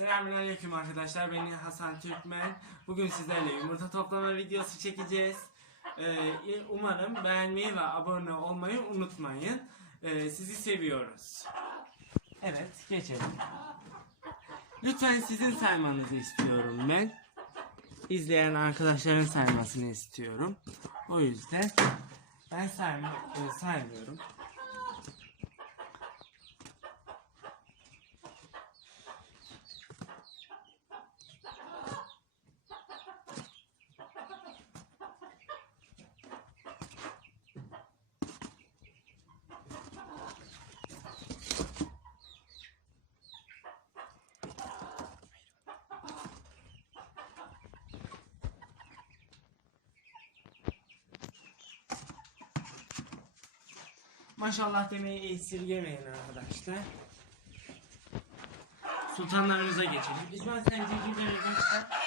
Selamünaleyküm arkadaşlar. Ben Hasan Türkmen. Bugün sizlerle yumurta toplama videosu çekeceğiz. Ee, umarım beğenmeyi ve abone olmayı unutmayın. Ee, sizi seviyoruz. Evet, geçelim. Lütfen sizin saymanızı istiyorum ben. İzleyen arkadaşların saymasını istiyorum. O yüzden ben sayma, e, saymıyorum. Maşallah demeyi esirgemeyin arkadaşlar. Sultanlarımıza geçelim. İsmail sen civcivleri göster.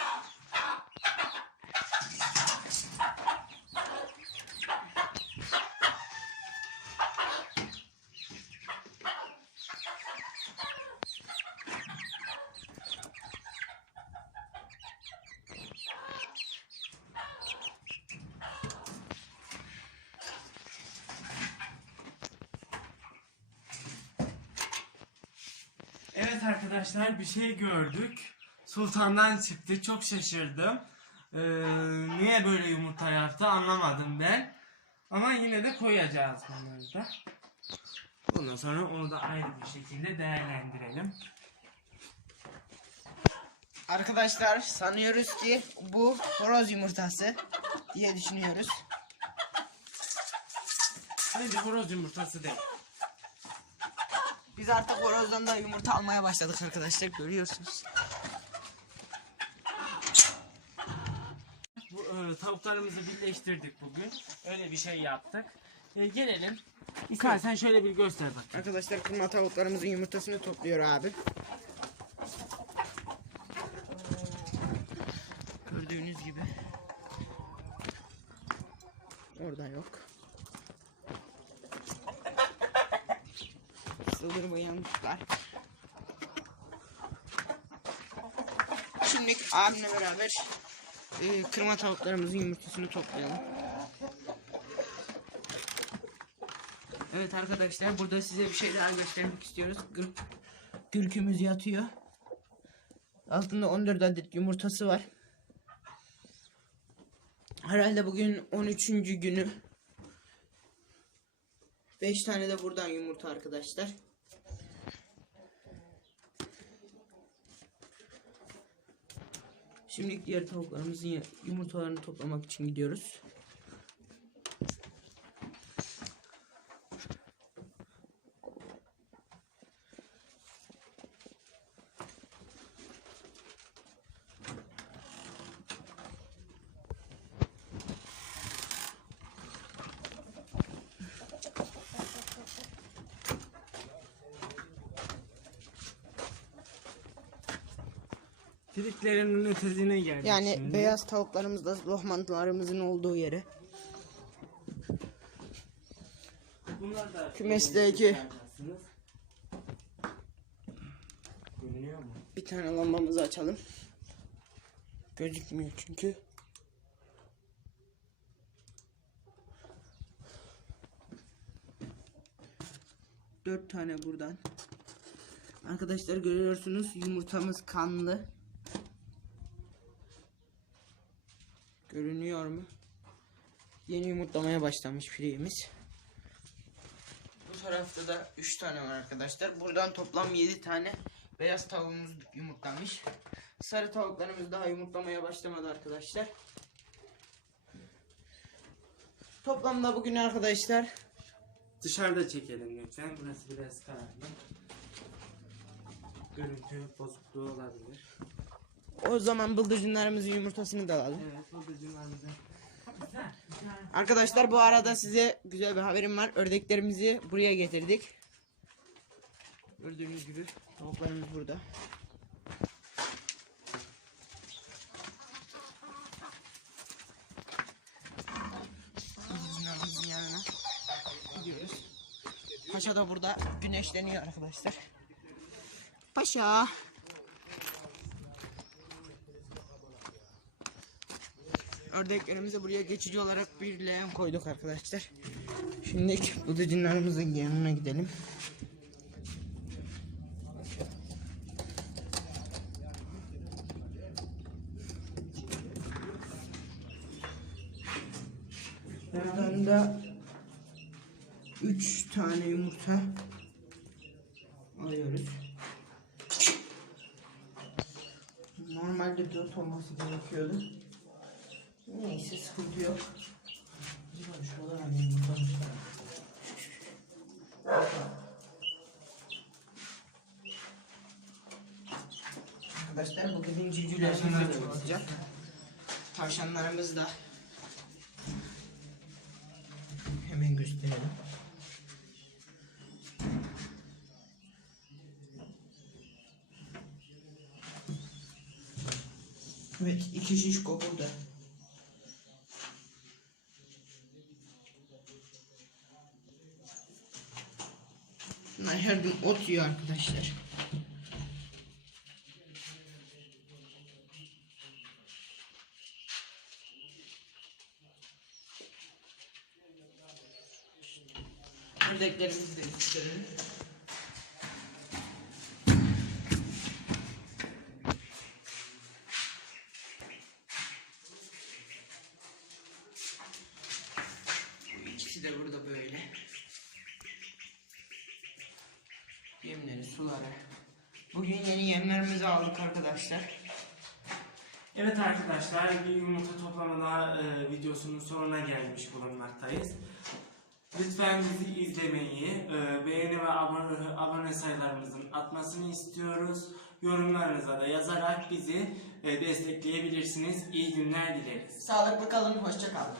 Evet arkadaşlar bir şey gördük. Sultandan çıktı. Çok şaşırdım. Ee, niye böyle yumurta yaptı anlamadım ben. Ama yine de koyacağız bunları da. Ondan sonra onu da ayrı bir şekilde değerlendirelim. Arkadaşlar sanıyoruz ki bu horoz yumurtası diye düşünüyoruz. Bence horoz yumurtası değil. Biz artık horozdan da yumurta almaya başladık arkadaşlar görüyorsunuz. Bu, e, tavuklarımızı birleştirdik bugün. Öyle bir şey yaptık. E, gelelim. İsmail sen şöyle bir göster bak. Arkadaşlar kırma tavuklarımızın yumurtasını topluyor abi. Gördüğünüz gibi. Orada yok. Sığdırmayanmışlar. Şimdi abimle beraber e, kırma tavuklarımızın yumurtasını toplayalım. Evet arkadaşlar burada size bir şey daha göstermek istiyoruz. Gül, gülkümüz yatıyor. Altında 14 adet yumurtası var. Herhalde bugün 13. günü. 5 tane de buradan yumurta arkadaşlar. Şimdi diğer tavuklarımızın yumurtalarını toplamak için gidiyoruz. Triklerin ötesine geldik Yani şimdi. beyaz tavuklarımız da lohmanlarımızın olduğu yere. Bunlar da Kümesteki- çıkaracaksınız. Görünüyor mu? Bir tane lambamızı açalım. Gözükmüyor çünkü. Dört tane buradan. Arkadaşlar görüyorsunuz yumurtamız kanlı. Görünüyor mu? Yeni yumurtlamaya başlamış pireğimiz. Bu tarafta da 3 tane var arkadaşlar. Buradan toplam 7 tane beyaz tavuğumuz yumurtlamış. Sarı tavuklarımız daha yumurtlamaya başlamadı arkadaşlar. Toplamda bugün arkadaşlar Dışarıda çekelim lütfen. Burası biraz karanlık. Görüntü bozukluğu olabilir. O zaman bıldırcınlarımızın yumurtasını da alalım. Evet. Arkadaşlar bu arada size güzel bir haberim var. Ördeklerimizi buraya getirdik. Gördüğünüz gibi tavuklarımız burada. Bıldırcınlarımızın yanına gidiyoruz. Paşa da burada güneşleniyor arkadaşlar. Paşa. Ördeklerimizi buraya geçici olarak bir leğen koyduk arkadaşlar. Şimdi bıdıcınlarımızın yanına gidelim. Buradan da 3 tane yumurta alıyoruz. Normalde 4 olması gerekiyordu. Neyse sıkıntı yok. Şuradan alayım buradan Arkadaşlar bu bizim civcivlerimiz de olacak. Tavşanlarımız da hemen gösterelim. Evet iki şişko burada. Bunlar her gün ot yiyor arkadaşlar. Ördeklerimizi de gösterelim. Bu ikisi de burada böyle. Yemleri, suları. Bugün yeni yemlerimizi aldık arkadaşlar. Evet arkadaşlar bir yumurta toplama e, videosunun sonuna gelmiş bulunmaktayız. Lütfen bizi izlemeyi, e, beğeni ve abone, abone sayılarımızın artmasını istiyoruz. Yorumlarınıza da yazarak bizi e, destekleyebilirsiniz. İyi günler dileriz. Sağlıklı kalın, hoşça kalın.